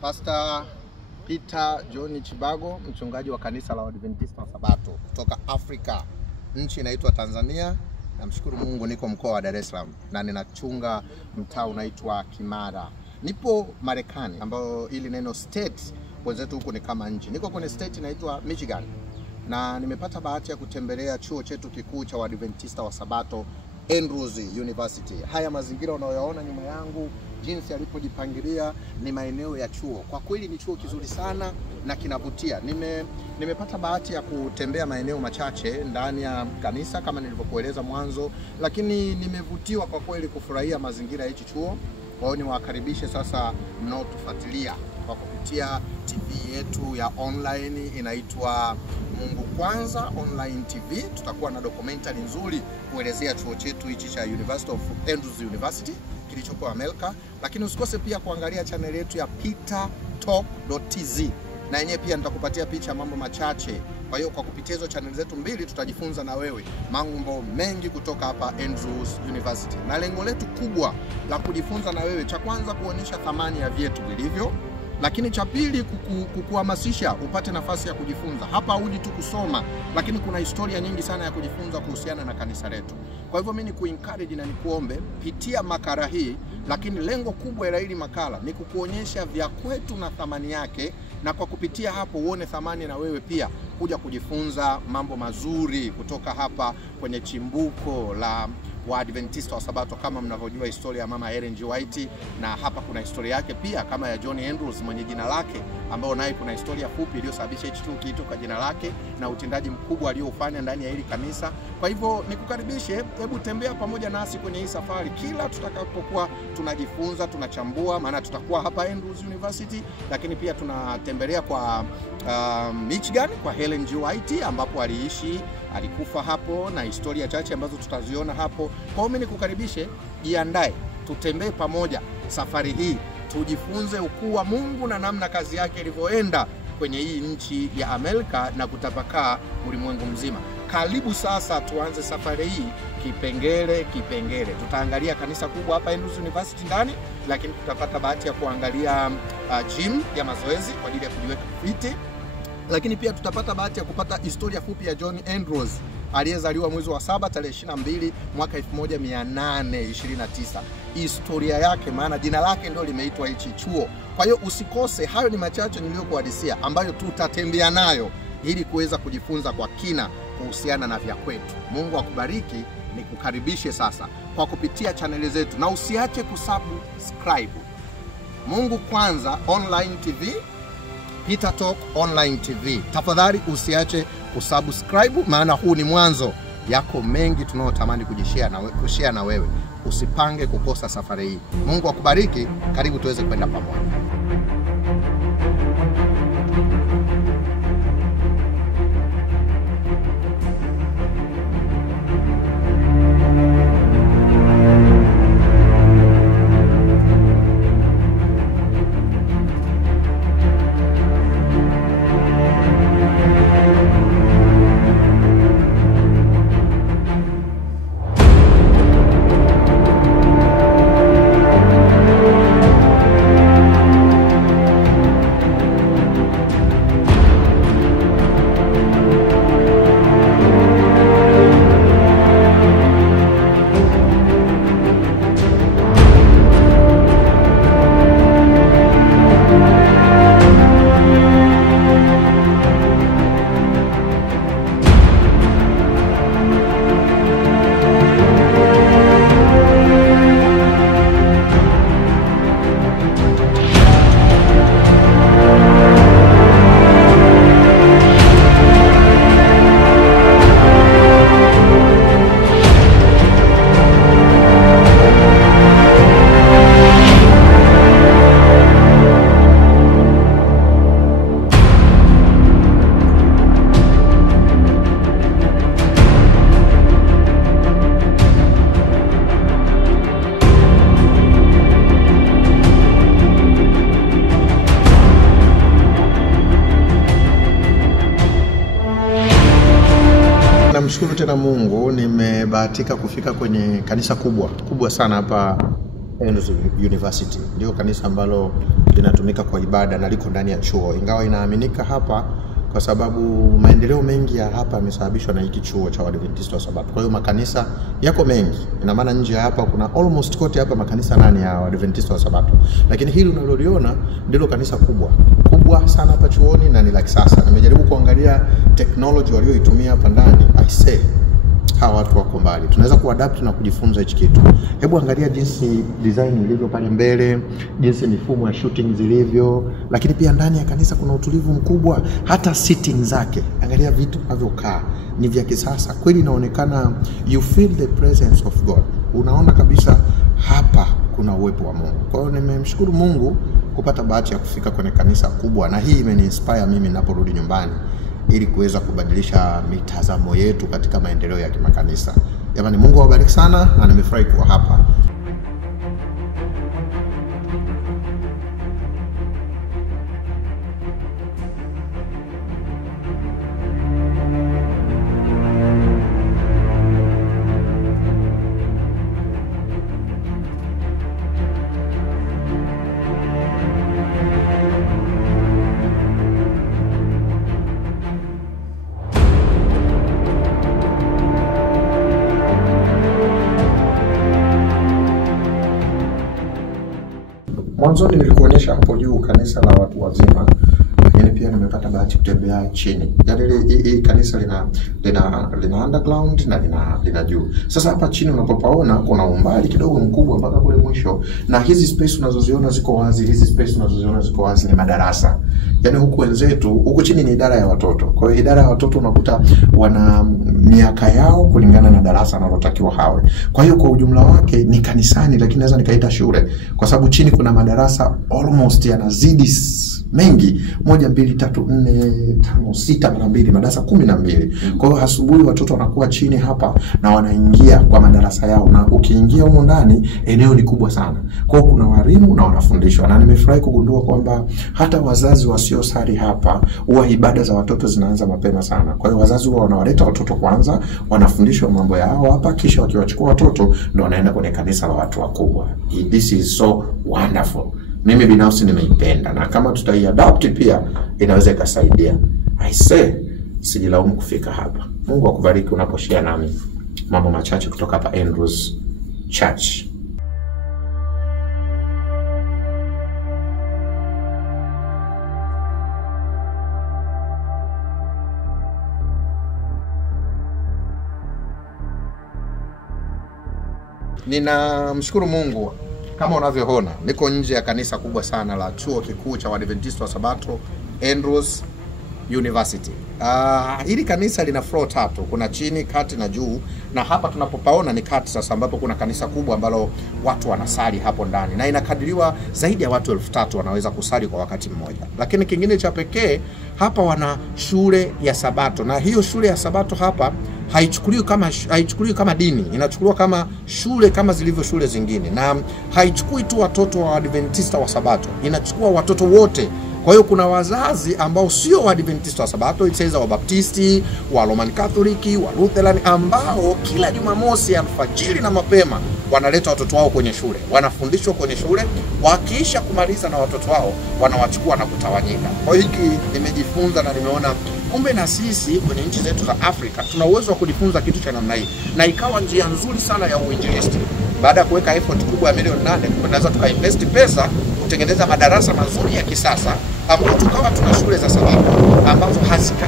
Pastor Peter John Chibago, mchungaji wa kanisa la Waadventista wa Sabato kutoka Afrika, nchi inaitwa Tanzania. Namshukuru Mungu niko mkoa wa Dar es Salaam na ninachunga mtaa unaitwa Kimara. Nipo Marekani ambayo ili neno state wenzetu huko ni kama nchi. Niko kwenye state inaitwa Michigan na nimepata bahati ya kutembelea chuo chetu kikuu cha Waadventista wa Sabato, Andrews University. Haya mazingira unayoyaona nyuma yangu, jinsi yalipojipangilia, ni maeneo ya chuo. Kwa kweli ni chuo kizuri sana na kinavutia. Nimepata bahati ya kutembea maeneo machache ndani ya kanisa kama nilivyokueleza mwanzo, lakini nimevutiwa kwa kweli kufurahia mazingira ya hichi chuo. Kwa hiyo niwakaribishe sasa mnaotufuatilia kwa kupitia TV yetu ya online inaitwa Mungu Kwanza Online TV. Tutakuwa na documentary nzuri kuelezea chuo chetu hichi cha University of Andrews University kilichopo Amerika, lakini usikose pia kuangalia channel yetu ya petertalk.tz na yenyewe pia nitakupatia picha mambo machache. Kwa hiyo kwa kupitia hizo channel zetu mbili tutajifunza na wewe mambo mengi kutoka hapa Andrews University. Na lengo letu kubwa la kujifunza na wewe, cha kwanza kuonyesha thamani ya vyetu vilivyo, lakini cha pili kukuhamasisha upate nafasi ya kujifunza. Hapa huji tu kusoma, lakini kuna historia nyingi sana ya kujifunza kuhusiana na kanisa letu. Kwa hivyo mimi nikuencourage na nikuombe pitia makala hii, lakini lengo kubwa la hili makala ni kukuonyesha vya kwetu na thamani yake, na kwa kupitia hapo uone thamani na wewe pia kuja kujifunza mambo mazuri kutoka hapa kwenye chimbuko la Waadventista wa Sabato. Kama mnavyojua historia ya Mama Ellen G. White, na hapa kuna historia yake pia kama ya John Andrews mwenye jina lake, ambao naye kuna historia fupi iliyosababisha hichi chuo kiitwe kwa jina lake na utendaji mkubwa aliofanya ndani ya hili kanisa. Kwa hivyo nikukaribishe, hebu tembea pamoja nasi kwenye hii safari. Kila tutakapokuwa tunajifunza, tunachambua, maana tutakuwa hapa Andrews University, lakini pia tunatembelea kwa Michigan kwa Ellen G. White ambapo aliishi, alikufa hapo, na historia chache ambazo tutaziona hapo. Kwa hiyo mimi nikukaribishe, jiandae, tutembee pamoja safari hii, tujifunze ukuu wa Mungu na namna kazi yake ilivyoenda kwenye hii nchi ya Amerika na kutapakaa ulimwengu mzima. Karibu sasa tuanze safari hii kipengele kipengele. Tutaangalia kanisa kubwa hapa Andrews University ndani, lakini tutapata bahati ya kuangalia gym ya mazoezi kwa ajili ya kujiweka fiti, lakini pia tutapata bahati ya kupata historia fupi ya John Andrews aliyezaliwa mwezi wa 7 tarehe 22 mwaka 1829. Historia yake, maana jina lake ndio limeitwa hichi chuo. Kwa hiyo usikose, hayo ni machache niliyokuhadisia ambayo tutatembea nayo ili kuweza kujifunza kwa kina kuhusiana na vya kwetu. Mungu akubariki. Nikukaribishe sasa kwa kupitia chaneli zetu, na usiache kusubscribe Mungu Kwanza Online TV, Peter Talk Online TV. Tafadhali usiache kusubscribe, maana huu ni mwanzo yako mengi tunayotamani kushare na wewe. Usipange kukosa safari hii. Mungu akubariki. Karibu tuweze kwenda pamoja. Namshukuru tena Mungu, nimebahatika kufika kwenye kanisa kubwa sana hapa Andrews University. Ndio kanisa ambalo linatumika kwa ibada na liko ndani ya chuo, ingawa inaaminika hapa kwa sababu maendeleo mengi ya hapa yamesababishwa na hiki chuo cha Waadventista wa Sabato. Kwa hiyo makanisa yako mengi. Ina maana nje hapa kuna almost kote hapa makanisa 8 ya Waadventista wa Sabato. Lakini hili unaloliona ndilo kanisa kubwa sana hapa chuoni na ni la kisasa. Nimejaribu kuangalia technology walioitumia hapa ndani. I say hawa watu wako mbali. Tunaweza kuadapt na kujifunza hichi kitu. Hebu angalia jinsi design ilivyo pale mbele, jinsi mifumo ya shooting zilivyo, lakini pia ndani ya kanisa kuna utulivu mkubwa, hata sitting zake. Angalia vitu vinavyokaa, ni vya kisasa. Kweli inaonekana you feel the presence of God. Unaona kabisa hapa kuna uwepo wa Mungu. Kwa hiyo nimemshukuru Mungu kupata bahati ya kufika kwenye kanisa kubwa, na hii imeni-inspire mimi ninaporudi nyumbani ili kuweza kubadilisha mitazamo yetu katika maendeleo ya kimakanisa. Jamani, Mungu awabariki sana na nimefurahi kuwa hapa. Mwanzoni nilikuonyesha hapo juu kanisa la watu wazima, lakini pia nimepata bahati kutembea chini. Yaani hii kanisa lina underground na lina juu. Sasa hapa chini unapopaona kuna umbali kidogo mkubwa mpaka kule mwisho, na hizi space unazoziona ziko wazi, ni madarasa. Yaani huku wenzetu, huku chini ni idara ya watoto. Kwa hiyo idara ya watoto unakuta wana miaka yao kulingana na darasa wanalotakiwa hawe. Kwa hiyo kwa ujumla wake ni kanisani, lakini naweza nikaita shule kwa sababu chini kuna madarasa almost yanazidi mengi, 1 2 3 4 5 6 mara 2, madarasa 12. Kwa hiyo asubuhi watoto wanakuwa chini hapa na wanaingia kwa madarasa yao, na ukiingia huko ndani eneo ni kubwa sana. Kwa hiyo kuna walimu na wanafundishwa, na nimefurahi kugundua kwamba hata wazazi wasiosali hapa huwa ibada za watoto zinaanza mapema sana. Kwa hiyo wazazi huwa wanawaleta watoto kwanza, wanafundishwa mambo yao hapa, kisha wakiwachukua watoto ndio wanaenda kwenye kanisa la watu wakubwa. This is so wonderful. Mimi binafsi nimeipenda, na kama tutaiadapt pia inaweza ikasaidia. I say sijilaumu kufika hapa. Mungu akubariki unaposhare nami mambo machache kutoka hapa Andrews Church. Ninamshukuru Mungu. Kama unavyoona niko nje ya kanisa kubwa sana la chuo kikuu cha Waadventista wa Sabato, Andrews University. Hili kanisa lina floor 3, kuna chini, kati na juu, na hapa tunapopaona ni kati sasa, ambapo kuna kanisa kubwa ambalo watu wanasali hapo ndani, na inakadiriwa zaidi ya watu 3000 wanaweza kusali kwa wakati mmoja. Lakini kingine cha pekee hapa wana shule ya Sabato, na hiyo shule ya Sabato hapa haichukuliwi kama dini, inachukuliwa kama shule kama zilivyo shule zingine, na haichukui tu watoto wa Adventista wa Sabato, inachukua watoto wote. Kwa hiyo kuna wazazi ambao sio wa Adventista wa Sabato, itaweza wa Baptisti, wa Roman Katholiki, wa Lutheran, ambao kila Jumamosi alfajiri na mapema wanaleta watoto wao kwenye shule, wanafundishwa kwenye shule, wakiisha kumaliza na watoto wao wanawachukua na kutawanyika. Kwa hiyo hiki nimejifunza na nimeona kumbe na sisi kwenye nchi zetu za Afrika tuna uwezo wa kujifunza kitu cha namna hii, na ikawa njia nzuri sana ya uinjilisti. Baada ya kuweka effort kubwa ya milioni 8, tunaweza tukainvest pesa kutengeneza madarasa mazuri ya kisasa, ambapo tukawa tuna shule za Sabato ambazo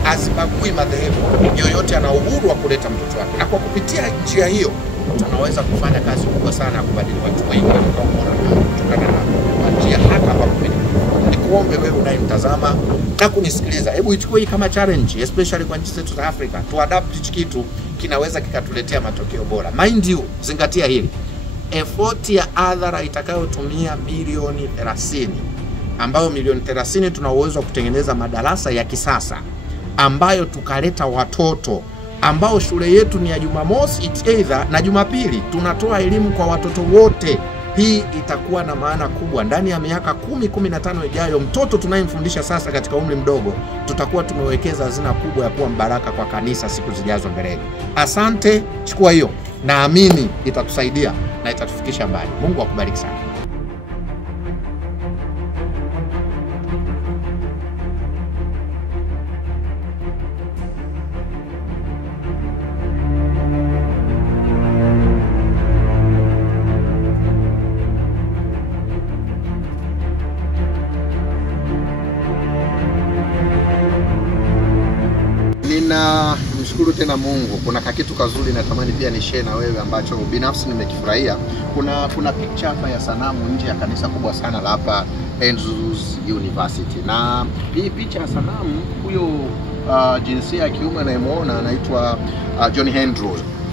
hazibagui madhehebu. Yoyote ana uhuru wa kuleta mtoto wake, na kwa kupitia njia hiyo tunaweza kufanya kazi kubwa sana ya kubadili watu wengi kutokana na njia hata ambapo nikuombe wewe unayemtazama na kunisikiliza, hebu ichukue hii kama challenge, especially kwa nchi zetu za Afrika. Tuadapt hichi kitu, kinaweza kikatuletea matokeo bora. Mind you, zingatia hili. Effort ya adhara itakayotumia milioni 30, ambayo milioni 30 tuna uwezo wa kutengeneza madarasa ya kisasa ambayo tukaleta watoto ambao shule yetu ni ya Jumamosi either na Jumapili, tunatoa elimu kwa watoto wote. Hii itakuwa na maana kubwa. Ndani ya miaka 10-15 ijayo, mtoto tunayemfundisha sasa katika umri mdogo, tutakuwa tumewekeza hazina kubwa ya kuwa mbaraka kwa kanisa siku zijazo mbeleni. Asante, chukua hiyo. Naamini itatusaidia na itatufikisha mbali. Mungu akubariki sana. namshukuru tena Mungu. Kuna kitu kazuri natamani pia ni share na wewe ambacho binafsi nimekifurahia. Kuna picture hapa ya sanamu nje ya kanisa kubwa sana la hapa Andrews University. Na hii picha ya sanamu, huyo jinsia ya kiume anayemuona anaitwa John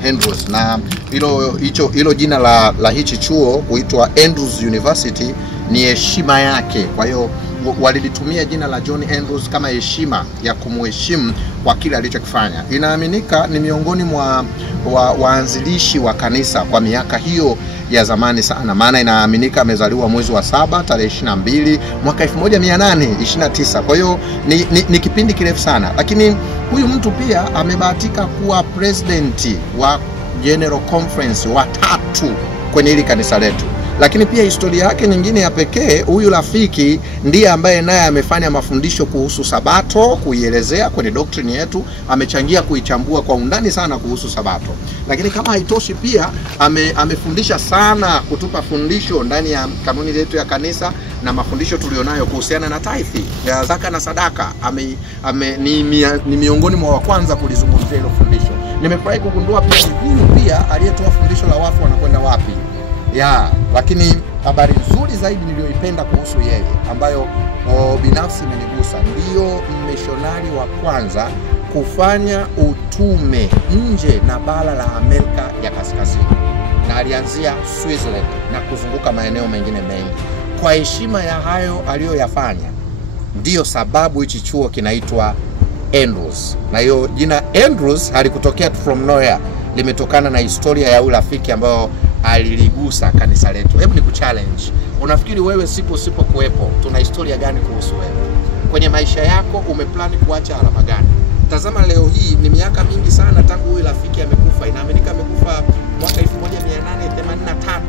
Andrews, na hilo jina la hichi chuo huitwa Andrews University ni heshima yake. Kwa hiyo walilitumia jina la John Andrews kama heshima ya kumheshimu kwa kile alichokifanya. Inaaminika ni miongoni mwa waanzilishi wa kanisa kwa miaka hiyo ya zamani sana. Maana inaaminika amezaliwa mwezi wa 7 tarehe 22 mwaka 1829. Kwa hiyo ni kipindi kirefu sana. Lakini huyu mtu pia amebahatika kuwa president wa General Conference wa 3 kwenye hili kanisa letu. Lakini pia historia yake nyingine ya pekee, huyu rafiki ndiye ambaye naye amefanya mafundisho kuhusu Sabato, kuielezea kwenye doctrine yetu, amechangia kuichambua kwa undani sana kuhusu Sabato. Lakini kama haitoshi pia amefundisha sana, kutupa fundisho ndani ya kanuni yetu ya kanisa na mafundisho tulionayo kuhusiana na tithe ya zaka na sadaka. Ni miongoni mwa wa kwanza kulizungumzia hilo fundisho. Nimefurahi kugundua pia huyu pia aliyetoa fundisho la wafu wanakwenda wapi. Lakini habari nzuri zaidi niliyoipenda kuhusu yeye, ambayo binafsi imenigusa, ndio mmishonari wa kwanza kufanya utume nje na bara la Amerika ya Kaskazini, na alianzia Switzerland na kuzunguka maeneo mengine mengi. Kwa heshima ya hayo aliyoyafanya, ndio sababu hichi chuo kinaitwa Andrews. Na hiyo jina Andrews halikutokea from nowhere, limetokana na historia ya urafiki ambao aliligusa kanisa letu. Hebu ni kuchallenge, unafikiri wewe sipo kuwepo, tuna historia gani kuhusu wewe? Kwenye maisha yako umeplani kuacha alama gani? Tazama leo hii ni miaka mingi sana tangu huyu rafiki amekufa. Inaaminika amekufa mwaka 1883.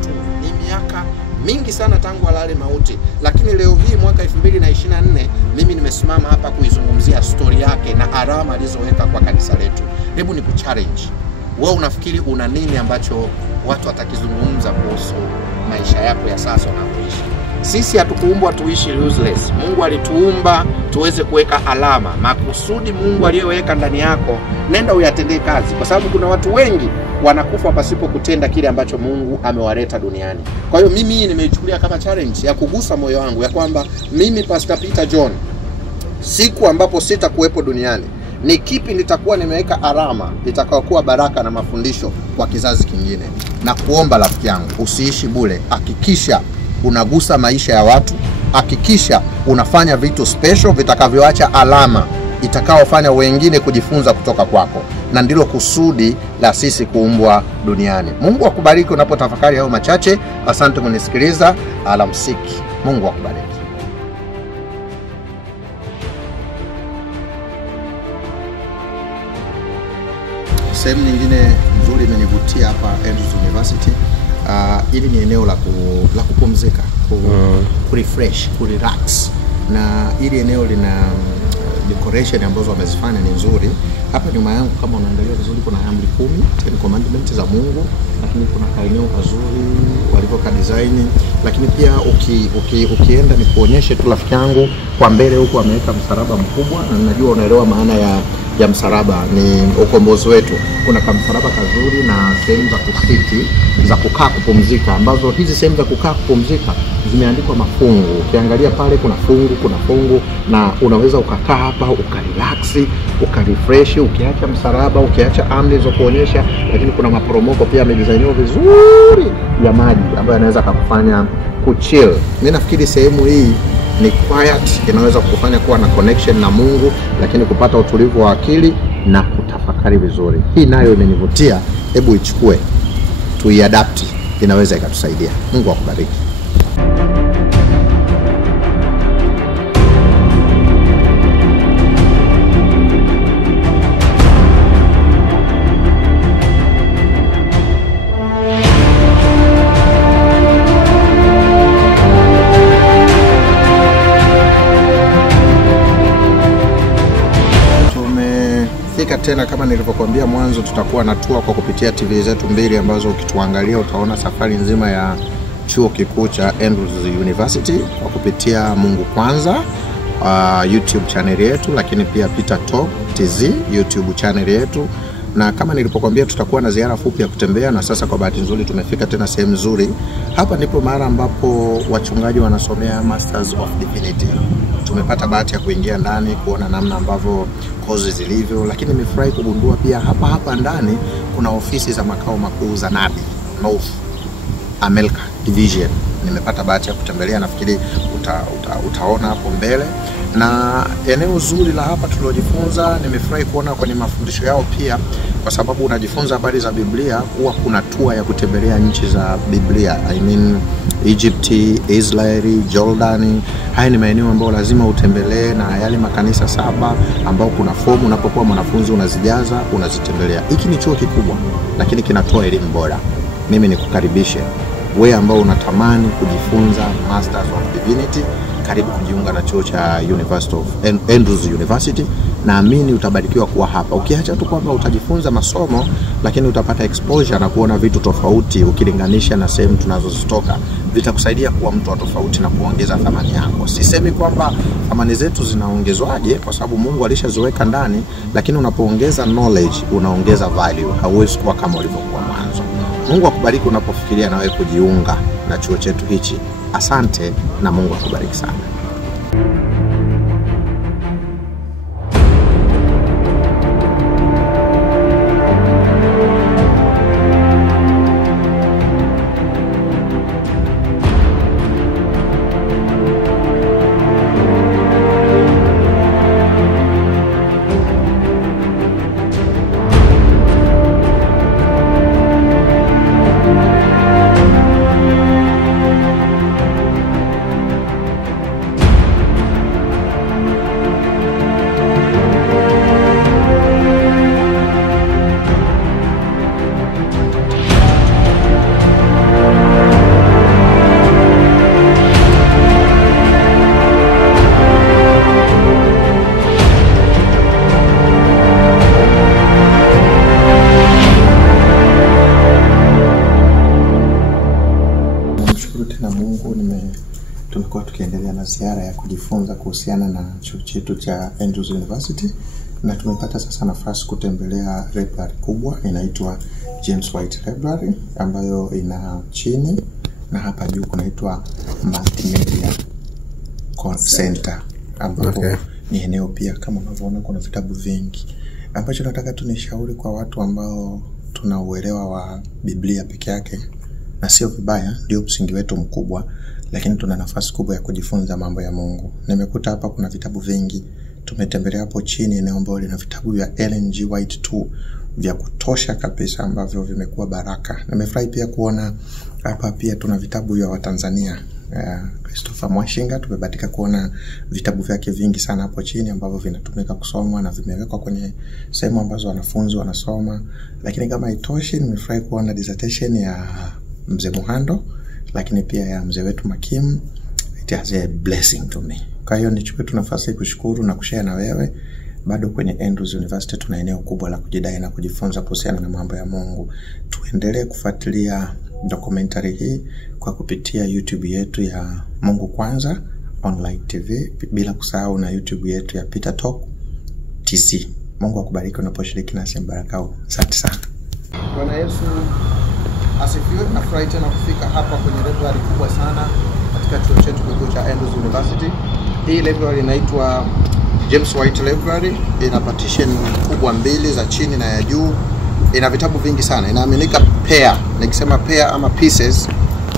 Ni miaka mingi sana tangu alale mauti. Lakini leo hii mwaka 2024 mimi nimesimama hapa kuizungumzia story yake na alama alizoweka kwa kanisa letu. Hebu ni kuchallenge, wewe unafikiri una nini ambacho watu watakizungumza kuhusu maisha yako ya sasa unayoishi? Sisi hatukuumbwa tuishi useless. Mungu alituumba tuweze kuweka alama. Makusudi Mungu aliyoweka ndani yako, nenda uyatendee kazi, kwa sababu kuna watu wengi wanakufa pasipo kutenda kile ambacho Mungu amewaleta duniani. Kwa hiyo mimi nimeichukulia kama challenge ya kugusa moyo wangu, ya kwamba mimi Pastor Peter John, siku ambapo sitakuwepo duniani, ni kipi nitakuwa nimeweka alama itakayokuwa baraka na mafundisho kwa kizazi kingine. Na kuomba rafiki yangu, usiishi bure. Hakikisha unagusa maisha ya watu, hakikisha unafanya vitu special vitakavyoacha alama itakaofanya wengine kujifunza kutoka kwako. Na ndilo kusudi la sisi kuumbwa duniani. Mungu akubariki unapotafakari hayo machache. Asante kunisikiliza. Alamsiki. Mungu akubariki. Sehemu nyingine nzuri imenivutia hapa Andrews University. Hili ni eneo la kupumzika, kurefresh, kurelax. Na hili eneo lina decoration ambazo wamezifanya ni nzuri. Hapa nyuma yangu kama unaangalia vizuri kuna amri 10, 10 commandments za Mungu, lakini kuna kaeneo kazuri walivyoka design. Lakini pia ukienda ni kuonyeshe tu rafiki yangu, kwa mbele huko wameweka msalaba mkubwa, na najua unaelewa maana ya msalaba, ni ukombozi wetu. Kuna kama msalaba kazuri na sehemu za kusiti, za kukaa kupumzika, ambazo hizi sehemu za kukaa kupumzika zimeandikwa mafungu. Ukiangalia pale kuna fungu na unaweza ukakaa hapa ukarelax, ukarefresh, ukiacha msalaba, ukiacha amri za kuonyesha. Lakini kuna maporomoko pia yamedesigniwa vizuri ya maji ambayo yanaweza kukufanya kuchill. Mimi nafikiri sehemu hii ni quiet, inaweza kukufanya kuwa na connection na Mungu, lakini kupata utulivu wa akili na kutafakari vizuri. Hii nayo imenivutia. Hebu ichukue, tuiadapt, inaweza ikatusaidia. Mungu akubariki. Tena kama nilivyokuambia mwanzo, tutakuwa na tour kwa kupitia TV zetu mbili, ambazo ukituangalia utaona safari nzima ya chuo kikuu cha Andrews University kwa kupitia Mungu Kwanza YouTube channel yetu, lakini pia Peter Talk TZ YouTube channel yetu. Na kama nilipokuambia tutakuwa na ziara fupi ya kutembea, na sasa kwa bahati nzuri tumefika tena sehemu nzuri. Hapa ndipo mahali ambapo wachungaji wanasomea Masters of Divinity. Tumepata bahati ya kuingia ndani kuona namna ambavyo kozi zilivyo, lakini nimefurahi kugundua pia hapa ndani kuna ofisi za makao makuu za Nabii North America Division. Nimepata bahati ya kutembelea, nafikiri utaona hapo mbele. Na eneo zuri la hapa tulilojifunza, nimefurahi kuona kwenye mafundisho yao pia, kwa sababu unajifunza habari za Biblia, huwa kuna tour ya kutembelea nchi za Biblia. I mean Egypt, Israeli, Jordan. Haya ni maeneo ambayo lazima utembelee, na yale makanisa 7 ambao kuna fomu unapokuwa mwanafunzi unazijaza, unazitembelea. Hiki ni chuo kikubwa lakini kinatoa elimu bora. Mimi nikukaribishe wewe ambao unatamani kujifunza Masters of Divinity, karibu kujiunga na chuo cha University of Andrews University. Naamini utabarikiwa kuwa hapa. Ukiacha tu kwamba utajifunza masomo, lakini utapata exposure na kuona vitu tofauti ukilinganisha na sehemu tunazozitoka. Vitakusaidia kuwa mtu wa tofauti na kuongeza thamani yako. Sisemi kwamba thamani zetu zinaongezwaje, kwa sababu Mungu alishaziweka ndani, lakini unapoongeza knowledge unaongeza value. Hauwezi kuwa kama ulivyokuwa mwanzo. Mungu akubariki unapofikiria na wewe kujiunga na chuo chetu hichi. Asante na Mungu akubariki sana. Tumekuwa tukiendelea na ziara ya kujifunza kuhusiana na chuo chetu cha Andrews University, na tumepata sasa nafasi kutembelea library kubwa inaitwa James White Library, ambayo ina chini na hapa juu kunaitwa Multimedia Center, ambapo ni eneo pia kama unavyoona kuna vitabu vingi. Ambacho nataka tunishauri kwa watu ambao tuna uelewa wa Biblia peke yake, na sio vibaya, ndio msingi wetu mkubwa, lakini tuna nafasi kubwa ya kujifunza mambo ya Mungu. Nimekuta hapa kuna vitabu vingi. Tumetembelea hapo chini eneo ambalo lina vitabu vya Ellen G. White tu vya kutosha kabisa ambavyo vimekuwa baraka. Nimefurahi pia kuona hapa pia tuna vitabu vya Watanzania. Christopher Mwashinga, tumebahatika kuona vitabu vyake vingi sana hapo chini ambavyo vinatumika kusomwa na vimewekwa kwenye sehemu ambazo wanafunzi wanasoma. Lakini kama itoshi, nimefurahi kuona dissertation ya Mzee Muhando, lakini pia ya mzee wetu Makim. It has a blessing to me. Kwa hiyo nichukue tu nafasi kushukuru na kushare na wewe. Bado kwenye Andrews University tuna eneo kubwa la kujidai na kujifunza kuhusiana na mambo ya Mungu. Tuendelee kufuatilia documentary hii kwa kupitia YouTube yetu ya Mungu Kwanza Online TV, bila kusahau na YouTube yetu ya Peter Talk TC. Mungu akubariki unaposhiriki nasi baraka. Asante sana. Bwana Yesu asifiwe. Nafurahi tena kufika hapa kwenye library kubwa sana katika chuo chetu kikuu cha Andrews University. Hii library inaitwa James White Library. Ina partition kubwa mbili za chini na ya juu. Ina vitabu vingi sana. Inaaminika pair, nikisema pair ama pieces,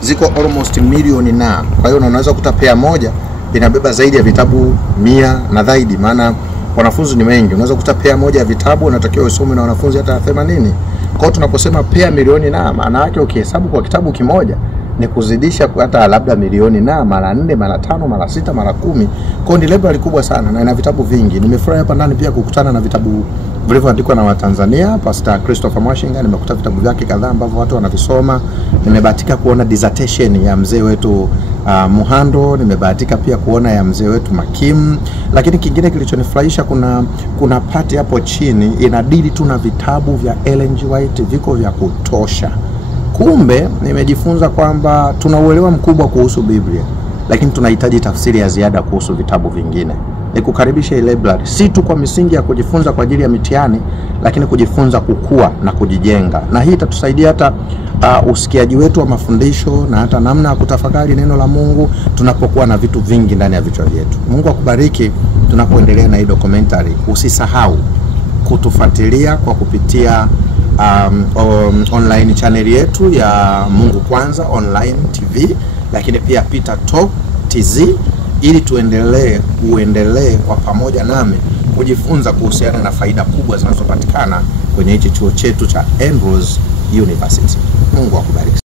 ziko almost milioni na. Kwa hiyo unaweza kukuta pair moja inabeba zaidi ya vitabu 100 na zaidi, maana wanafunzi ni wengi. Unaweza kukuta pair moja ya vitabu unatakiwa usome na wanafunzi hata 80. Kwa hiyo tunaposema pair milioni na, maana yake ukihesabu kwa kitabu kimoja ni kuzidisha hata labda milioni na mara 4, mara 5, mara 6, mara 10. Kwa hiyo ni library kubwa sana na ina vitabu vingi. Nimefurahi hapa ndani pia kukutana na vitabu vilivyoandikwa na Watanzania, Pastor Christopher Mwashinga. Nimekuta vitabu vyake kadhaa ambavyo watu wanavisoma. Nimebahatika kuona dissertation ya mzee wetu Muhando, nimebahatika pia kuona ya mzee wetu Makim. Lakini kingine kilichonifurahisha, kuna part hapo chini inadili tu na vitabu vya Ellen G. White, viko vya kutosha. Kumbe nimejifunza kwamba tuna uelewa mkubwa kuhusu Biblia, lakini tunahitaji tafsiri ya ziada kuhusu vitabu vingine. Nikukaribisha hii library si tu kwa misingi ya kujifunza kwa ajili ya mitihani, lakini kujifunza kukua na kujijenga. Na hii itatusaidia hata usikiaji wetu wa mafundisho na hata namna ya kutafakari neno la Mungu tunapokuwa na vitu vingi ndani ya vichwa vyetu. Mungu akubariki tunapoendelea na hii documentary. Usisahau kutufuatilia kwa kupitia online channel yetu ya Mungu Kwanza Online TV, lakini pia Peter Talk TZ, ili uendelee kwa pamoja nami kujifunza kuhusiana na faida kubwa zinazopatikana kwenye hichi chuo chetu cha Andrews University. Mungu akubariki.